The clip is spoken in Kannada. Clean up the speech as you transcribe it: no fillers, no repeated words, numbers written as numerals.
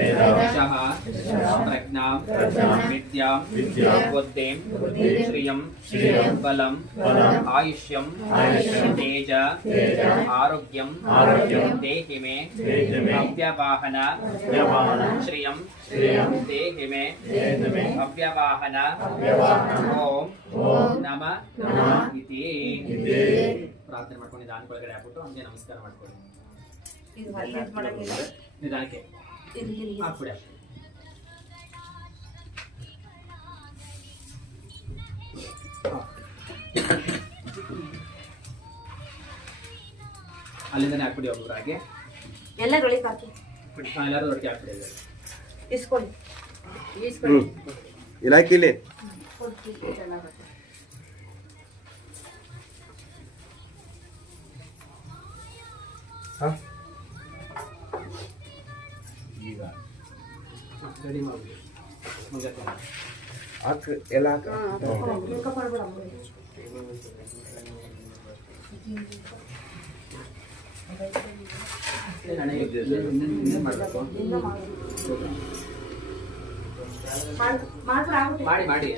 यशः प्रज्ञां विद्यां बुद्धिं श्रियं बलं आयुष्यं तेज आरोग्यं देहि मे अव्यवाहन श्रियं देहि मे अव्यवाहन ओम नमः इति ಪ್ರಾರ್ಥನೆ ಮಾಡ್ಕೊಂಡು ನಿಧಾನಕ್ಕೆ ಒಳಗಡೆ ಹಾಕ್ಬಿಟ್ಟು ಹಂಗೆ ನಮಸ್ಕಾರ ಮಾಡ್ಕೊಳ್ಳಿ. ನಿಧಾನಕ್ಕೆ ಹಾಕ್ಬಿಡಿ. ಅಲ್ಲಿಂದನೇ ಹಾಕ್ಬಿಡಿ ಒಬ್ಬರು ಹಾಗೆ ಎಲ್ಲರೂ ಒಳಗೆ ಹಾಕಿ ಎಲ್ಲರೂ ಒಟ್ಟಿಗೆ ಹಾಕ್ಬಿಡಿ. ಇಸ್ಕೊಳ್ಳಿ ಇಲಾಖೆಯಲ್ಲಿ ಈಗ ರೆಡಿ ಮಾಡಿ ಹಾಕ್ ಎಲ್ಲ ಹಾಕ ಮಾಡಿ